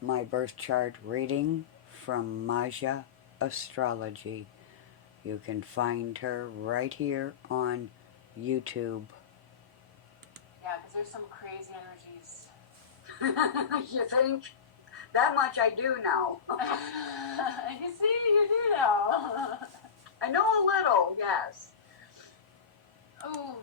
my birth chart reading from Maja Astrology. You can find her right here on YouTube. Yeah, because there's some crazy energies. You think? That much I do know. You see, you do know. I know a little, yes. Ooh.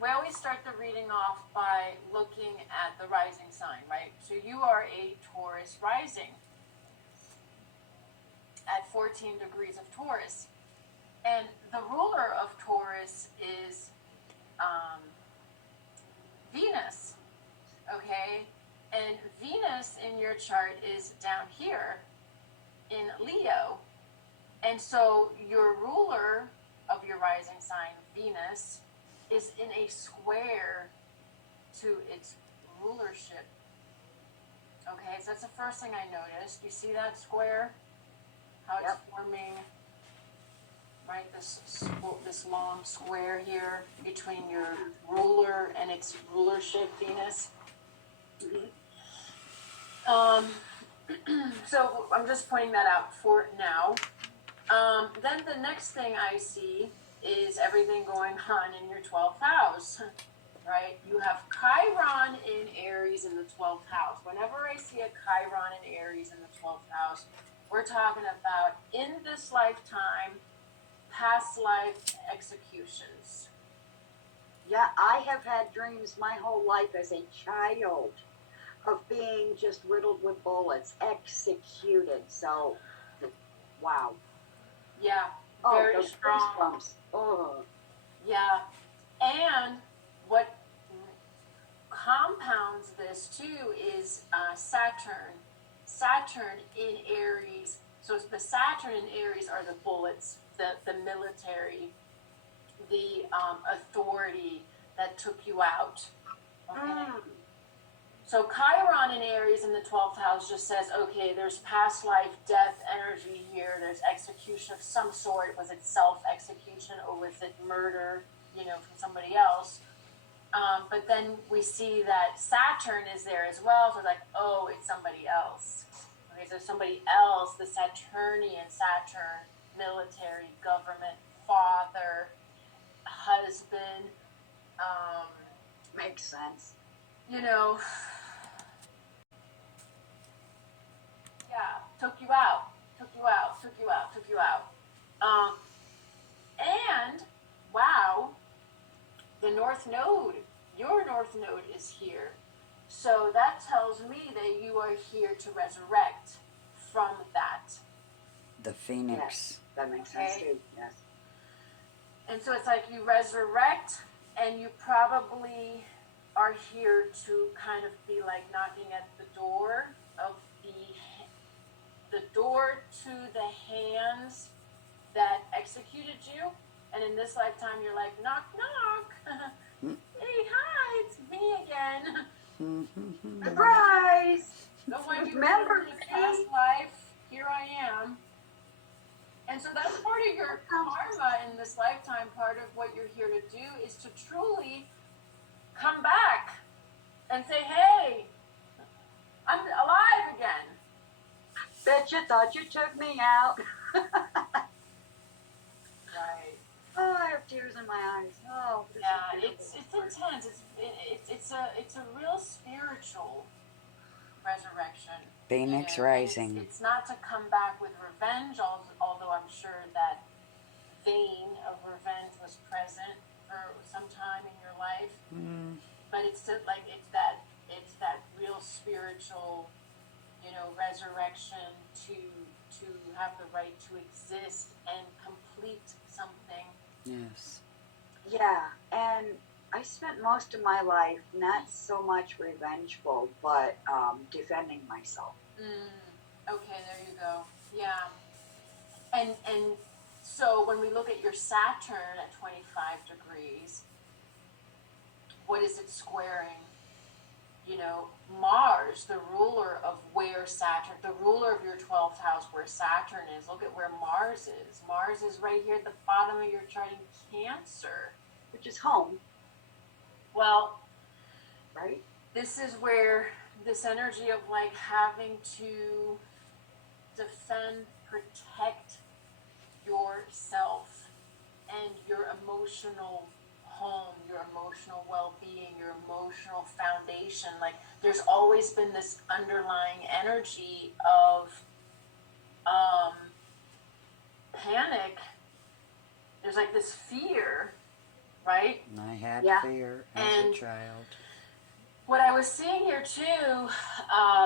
We always start the reading off by looking at the rising sign, right? So you are a Taurus rising at 14 degrees of Taurus. And the ruler of Taurus is Venus, okay? And Venus in your chart is down here in Leo. And so your ruler of your rising sign, Venus, is in a square to its rulership. Okay, so that's the first thing I noticed. You see that square? How it's forming, right? This long square here between your ruler and its rulership, Venus. So I'm just pointing that out for now. Then the next thing I see is everything going on in your 12th house, right? You have Chiron in Aries in the 12th house. Whenever I see a Chiron in Aries in the 12th house, we're talking about in this lifetime, past life executions. Yeah, I have had dreams my whole life as a child of being just riddled with bullets, executed. So, wow. Yeah, very those strong. Goosebumps. Oh. Yeah, and what compounds this too is Saturn. Saturn in Aries. So the Saturn in Aries are the bullets, the military, the authority that took you out. Okay. So Chiron in Aries in the 12th house just says, okay, there's past life death energy here. There's execution of some sort. Was it self-execution or was it murder, from somebody else? But then we see that Saturn is there as well. So it's like, oh, it's somebody else. Okay, so somebody else, the Saturnian Saturn, military, government, father, husband. Makes sense. Yeah, took you out. And, wow, the North Node, your North Node is here. So that tells me that you are here to resurrect from that. The Phoenix. Yes, that makes sense too, yes. And so it's like you resurrect and you probably are here to kind of be like knocking at the door of the door to the hands that executed you. And in this lifetime, you're like, knock, knock. Hey, hi, it's me again. Surprise! The one you remember in the past life, here I am. And so that's part of your karma in this lifetime. Part of what you're here to do is to truly come back and say, hey, I'm alive again. Bet you thought you took me out. Right. Oh, I have tears in my eyes. Oh, yeah, it's intense. It's a real spiritual resurrection. Phoenix Rising. It's not to come back with revenge, although I'm sure that vein of revenge was present for some time in your life. But it's that real spiritual, resurrection to have the right to exist and complete something. Yes. Yeah, and I spent most of my life not so much revengeful, but defending myself. Okay, there you go. Yeah. And so when we look at your Saturn at 25 degrees, what is it squaring? Mars, the ruler of where Saturn, the ruler of your 12th house where Saturn is. Look at where Mars is. Mars is right here at the bottom of your chart in Cancer. Which is home. Well, right? this is where this energy of like having to defend, protect yourself and your emotional home, your emotional well-being, your emotional foundation. Like there's always been this underlying energy of panic. There's like this fear, right? I had Yeah. fear as And a child. what I was seeing here too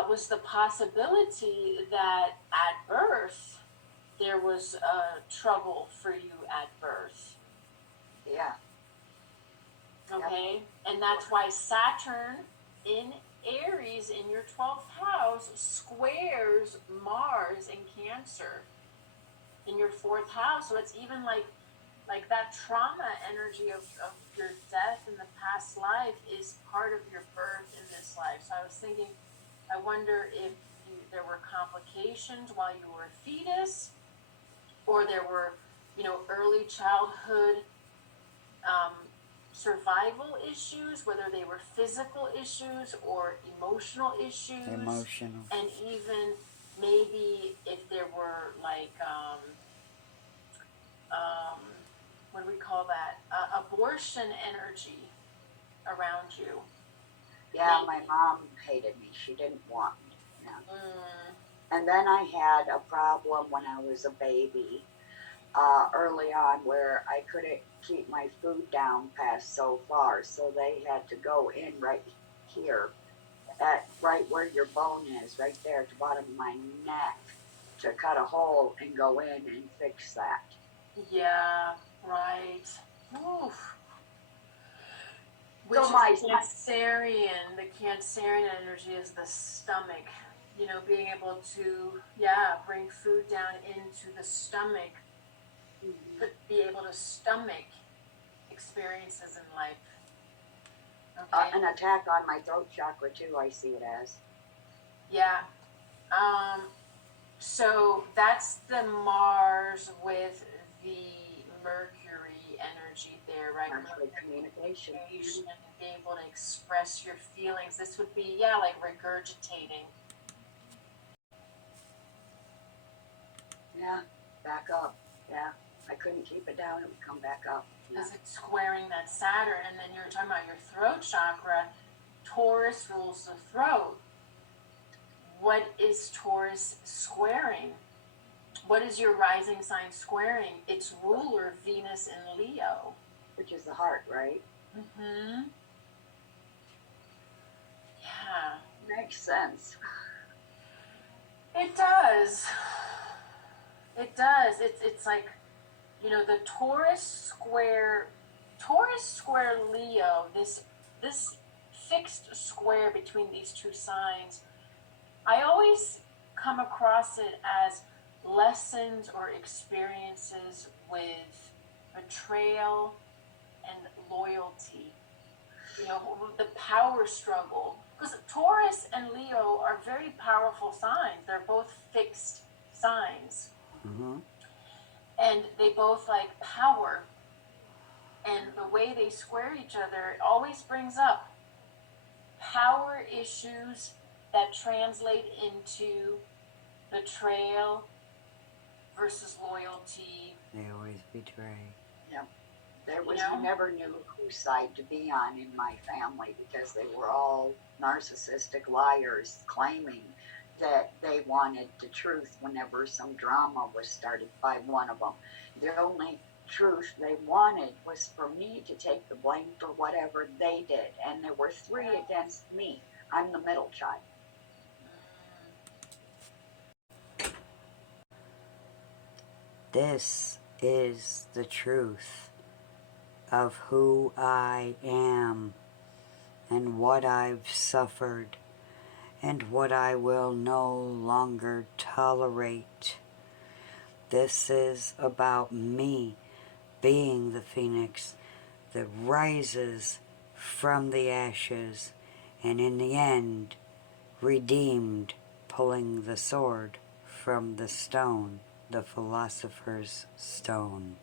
was the possibility that at birth there was trouble for you at birth. Yeah. Okay, and that's why Saturn in Aries in your 12th house squares Mars in Cancer in your 4th house. So it's even like that trauma energy of your death in the past life is part of your birth in this life. So I was thinking, I wonder if there were complications while you were a fetus, or there were, early childhood survival issues, whether they were physical issues or emotional issues. Emotional. And even maybe if there were like, what do we call that? Abortion energy around you. Yeah, Maybe. my mom hated me. She didn't want me. Yeah. Mm. And then I had a problem when I was a baby, early on, where I couldn't keep my food down past so far. So they had to go in right here, at right where your bone is, right there at the bottom of my neck, to cut a hole and go in and fix that. Yeah, right. Oof. Which So is my- Cancerian. The Cancerian energy is the stomach. Being able to, bring food down into the stomach, to be able to stomach experiences in life. Okay. An attack on my throat chakra too, I see it as. Yeah. So that's the Mars with the Mercury energy there, right? Actually, communication. And be able to express your feelings. This would be, like regurgitating. Yeah, back up. Yeah, I couldn't keep it down. It would come back up. Yeah. Because it's squaring that Saturn, and then you're talking about your throat chakra. Taurus rules the throat. What is Taurus squaring? What is your rising sign squaring? Its ruler, Venus in Leo. Which is the heart, right? Mm-hmm. Yeah. Makes sense. It does. It does. It's like, the Taurus square Leo, this fixed square between these two signs, I always come across it as lessons or experiences with betrayal and loyalty. The power struggle. Because Taurus and Leo are very powerful signs. They're both fixed signs. Mm-hmm. And they both like power. And the way they square each other, it always brings up power issues that translate into betrayal versus loyalty. They always betray. You never knew whose side to be on in my family, because they were all narcissistic liars claiming that they wanted the truth whenever some drama was started by one of them. The only truth they wanted was for me to take the blame for whatever they did, and there were 3 against me. I'm the middle child. This is the truth of who I am and what I've suffered and what I will no longer tolerate. This is about me being the phoenix that rises from the ashes and in the end redeemed, pulling the sword from the stone, the philosopher's stone.